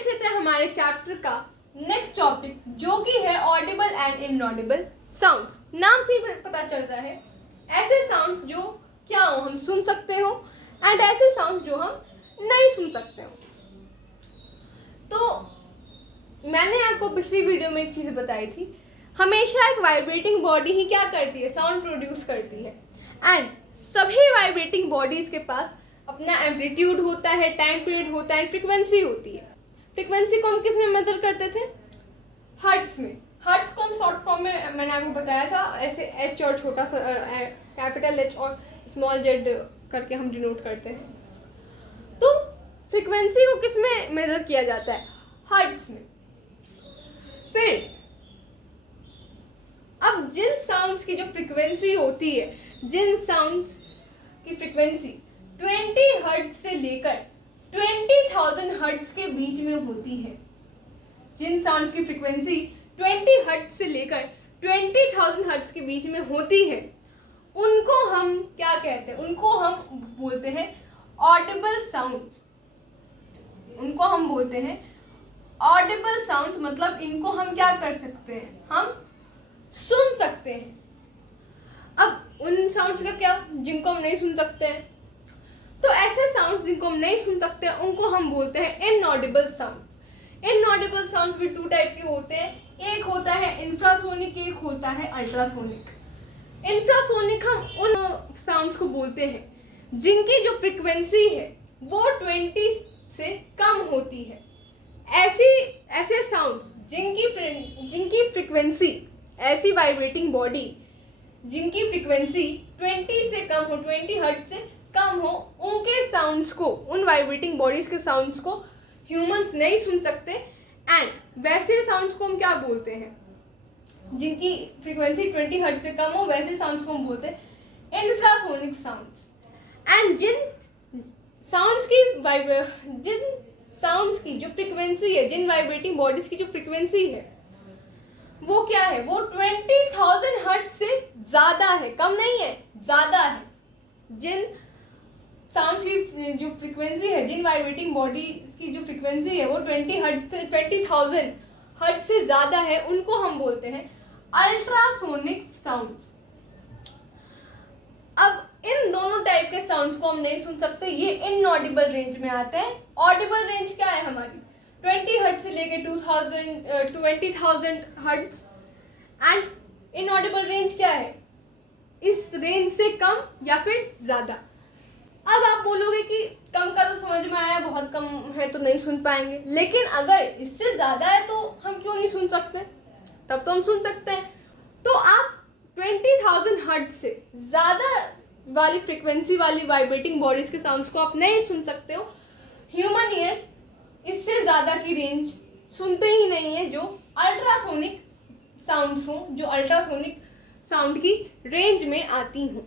देख लेते हैं हमारे चैप्टर का नेक्स्ट टॉपिक, जो कि है ऑडिबल एंड इनऑडिबल साउंड्स। नाम से ही पता चल रहा है, ऐसे साउंड्स जो क्या हो हम सुन सकते हो एंड ऐसे साउंड्स जो हम नहीं सुन सकते हो। तो मैंने आपको पिछली वीडियो में एक चीज़ बताई थी, हमेशा एक वाइब्रेटिंग बॉडी ही क्या करती है, साउंड प्रोड्यूस करती है। एंड सभी वाइब्रेटिंग बॉडीज के पास अपना एम्पलीट्यूड होता है, टाइम पीरियड होता है, फ्रीक्वेंसी होती है। फ्रीक्वेंसी को हम किस में मेजर करते थे? हर्ट्स में। हर्ट्स को हम शॉर्ट फॉर्म में मैंने आपको बताया था, ऐसे एच और छोटा सा कैपिटल एच और स्मॉल जेड करके हम डिनोट करते हैं। तो फ्रीक्वेंसी को किस में मेजर किया जाता है? हर्ट्स में। फिर अब जिन साउंड्स की जो फ्रीक्वेंसी होती है, जिन साउंड्स की फ्रीक्वेंसी 20 हर्ट्ज से लेकर 20,000 हर्ट्ज के बीच में होती है, जिन साउंड्स की फ्रीक्वेंसी 20 हर्ट्ज से लेकर 20,000 हर्ट्ज के बीच में होती है, उनको हम क्या कहते हैं? उनको हम बोलते हैं ऑडिबल साउंड्स। उनको हम बोलते हैं ऑडिबल साउंड्स, मतलब इनको हम क्या कर सकते हैं? हम सुन सकते हैं। अब उन साउंड्स का क्या, जिनको हम नहीं सुन सकते हैं? तो ऐसे साउंड्स जिनको हम नहीं सुन सकते हैं उनको हम बोलते हैं इनऑडिबल साउंड्स। इनऑडिबल साउंड्स भी टू टाइप के होते हैं, एक होता है इंफ्रासोनिक, एक होता है अल्ट्रासोनिक। इंफ्रासोनिक हम उन साउंड्स को बोलते हैं जिनकी जो फ्रीक्वेंसी है वो 20 से कम होती है। ऐसे साउंड्स जिनकी फ्रीक्वेंसी, ऐसी वाइब्रेटिंग बॉडी जिनकी फ्रीक्वेंसी 20 से कम हो, 20 हर्ट्ज से कम हो, उनके साउंड्स को, उन वाइब्रेटिंग बॉडीज के साउंड्स को ह्यूमंस नहीं सुन सकते। एंड वैसे साउंड्स को हम क्या बोलते हैं? जिनकी फ्रीक्वेंसी 20 हर्ट्ज से कम हो, वैसे साउंड्स को हम बोलते हैं इंफ्रासोनिक साउंड्स। एंड जिन साउंड्स की जो फ्रीक्वेंसी है, जिन वाइब्रेटिंग बॉडीज की जो फ्रीक्वेंसी है वो क्या है? वो 20,000 हर्ट्ज से ज्यादा है, कम नहीं है, ज्यादा है। जिन साउंड्स की जो फ्रीक्वेंसी है, जिन वाइब्रेटिंग बॉडी की जो फ्रीक्वेंसी है वो 20,000 हर्ट्ज से ज्यादा है, उनको हम बोलते हैं अल्ट्रासोनिक साउंड्स। अब इन दोनों टाइप के साउंड्स को हम नहीं सुन सकते, ये इनऑडिबल रेंज में आते हैं। ऑडिबल रेंज क्या है हमारी? 20 हर्ट्ज से लेके 20,000 हर्ट्ज। एंड इनऑडिबल रेंज क्या है? इस रेंज से कम या फिर ज्यादा। अब आप बोलोगे कि कम का तो समझ में आया, बहुत कम है तो नहीं सुन पाएंगे, लेकिन अगर इससे ज्यादा है तो हम क्यों नहीं सुन सकते? तब तो हम सुन सकते हैं। तो आप 20,000 हर्ट्ज से ज्यादा वाली फ्रीक्वेंसी वाली वाइब्रेटिंग बॉडीज के साउंड्स को आप नहीं सुन सकते हो। ह्यूमन ईयर्स इससे ज्यादा की रेंज सुनते ही नहीं है, जो अल्ट्रासोनिक साउंड्स हो, जो अल्ट्रासोनिक साउंड की रेंज में आती हूँ।